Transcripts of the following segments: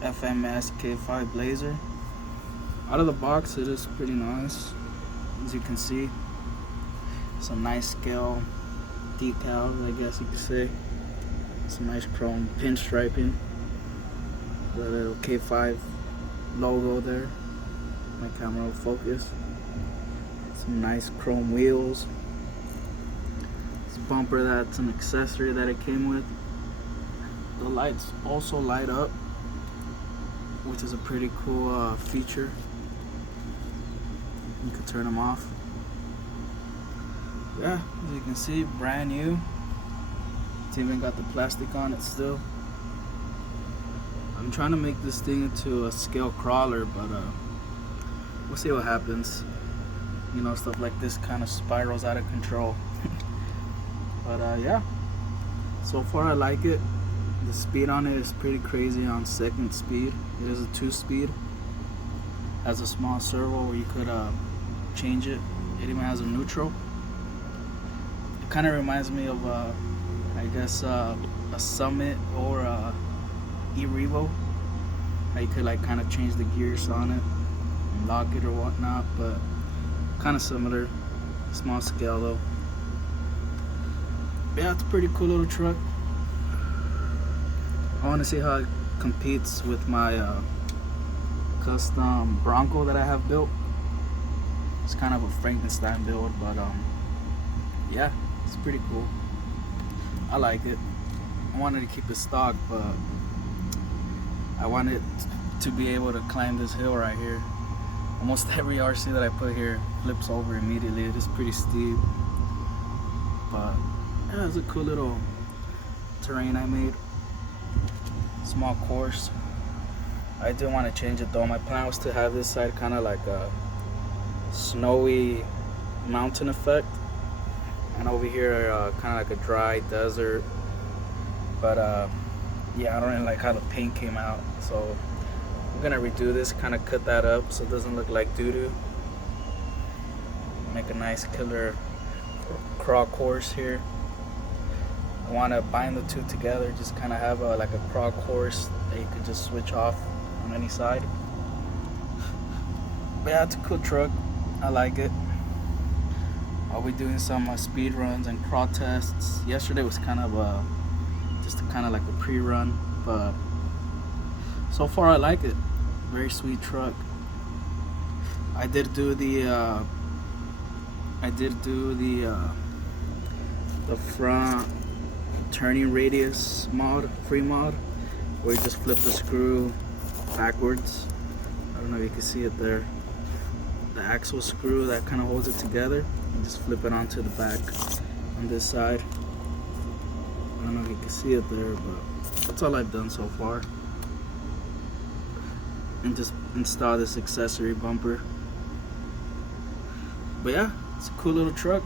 Fms K5 Blazer. Out of the box, it is pretty nice. As you can see, some nice scale decals, I guess you could say. Some nice chrome pinstriping. The little K5 logo there. My camera will focus. Some nice chrome wheels. This bumper, that's an accessory that it came with. The lights also light up, which is a pretty cool feature. You can turn them off. Yeah, as you can see, brand new. It's even got the plastic on it still. I'm trying to make this thing into a scale crawler, but we'll see what happens. You know, stuff like this kind of spirals out of control. But yeah, so far I like it. The speed on it is pretty crazy on second speed. It is a 2-speed. Has a small servo where you could change it. It even has a neutral. It kind of reminds me of I guess a Summit or a E-Revo. How you could like kind of change the gears on it and lock it or whatnot, but kind of similar. Small scale though. Yeah, it's a pretty cool little truck. I want to see how it competes with my custom Bronco that I have built. It's kind of a Frankenstein build, but yeah, it's pretty cool. I like it. I wanted to keep it stock, but I wanted to be able to climb this hill right here. Almost every RC that I put here flips over immediately. It is pretty steep, but yeah, it's a cool little terrain I made. Small course. I do want to change it though. My plan was to have this side kind of like a snowy mountain effect, and over here kind of like a dry desert. But yeah, I don't really like how the paint came out, so I'm gonna redo this, kind of cut that up so it doesn't look like doo-doo. Make a nice killer crawl course here. I want to bind the two together, just kind of have like a crawl course that you could just switch off on any side. But yeah, it's a cool truck. I like it. I'll be doing some speed runs and crawl tests. Yesterday was kind of just kind of like a pre-run, but so far I like it. Very sweet truck. I did do the front turning radius mod, free mod, where you just flip the screw backwards. I don't know if you can see it there. The axle screw that kind of holds it together, and just flip it onto the back on this side. I don't know if you can see it there, but that's all I've done so far. And just install this accessory bumper. But yeah, it's a cool little truck.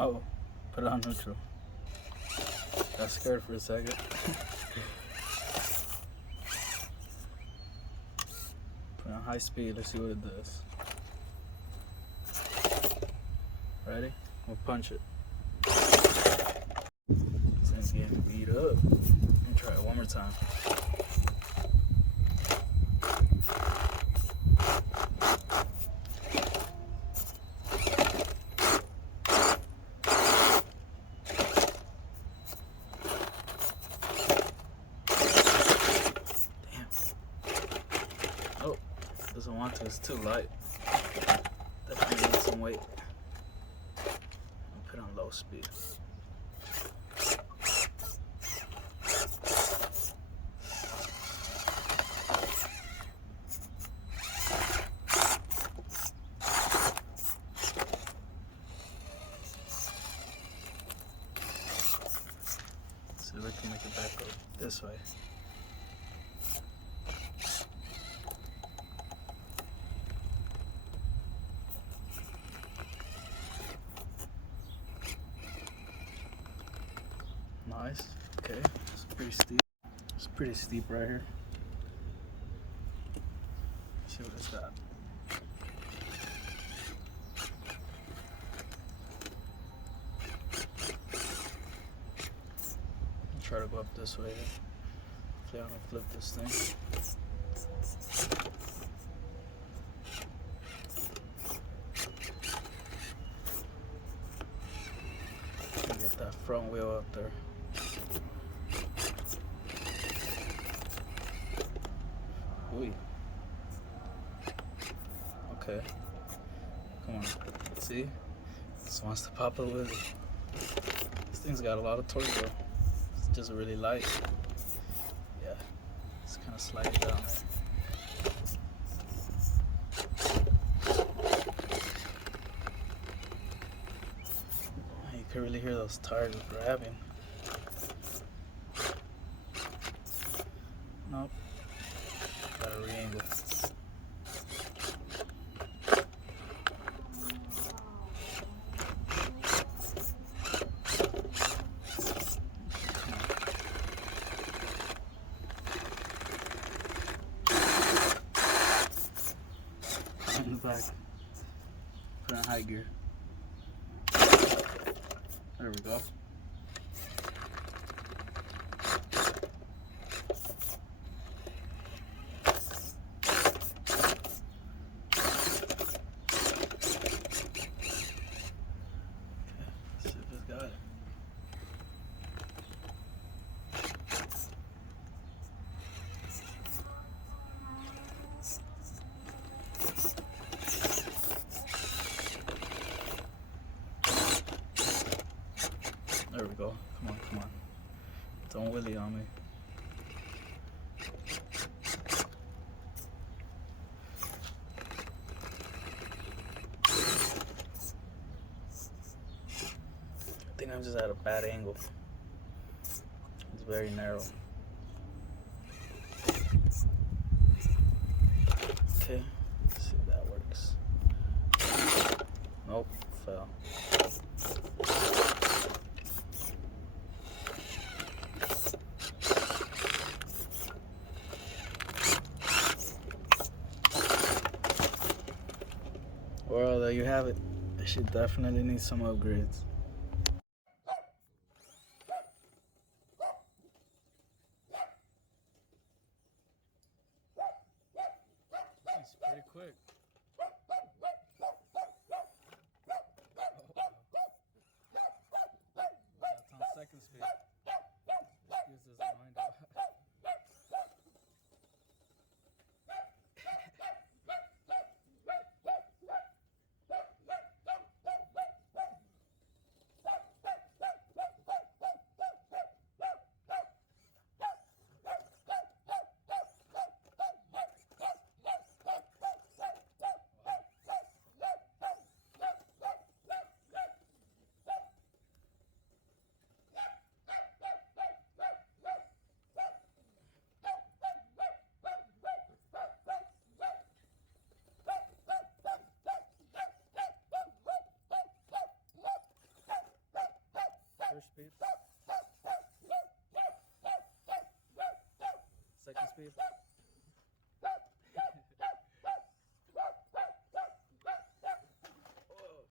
Oh, put it on neutral. Got scared for a second. Put it on high speed, let's see what it does. Ready? We'll punch it. It's getting beat up. Let me try it one more time. Oh, doesn't want to, it's too light. Definitely needs some weight. I'll put it on low speed. See if I can make it back up this way. Nice. Okay. It's pretty steep. It's pretty steep right here. Let's see what it's got. I'll try to go up this way. Hopefully I don't flip this thing. Get that front wheel up there. Ooh. Okay. Come on. See? This wants to pop a lid. This thing's got a lot of torque though. It's just really light. Yeah. Let's kind of slide it down there. You can really hear those tires grabbing. Nope. Gotta re-angle. In the back. Put it in high gear. There we go. There we go. Come on, come on. Don't wheelie on me. I think I'm just at a bad angle. It's very narrow. Okay, let's see if that works. Nope, fell. Well, there you have it. It should definitely need some upgrades. It's pretty quick. That's on second speed. Excuse this annoying dog. people.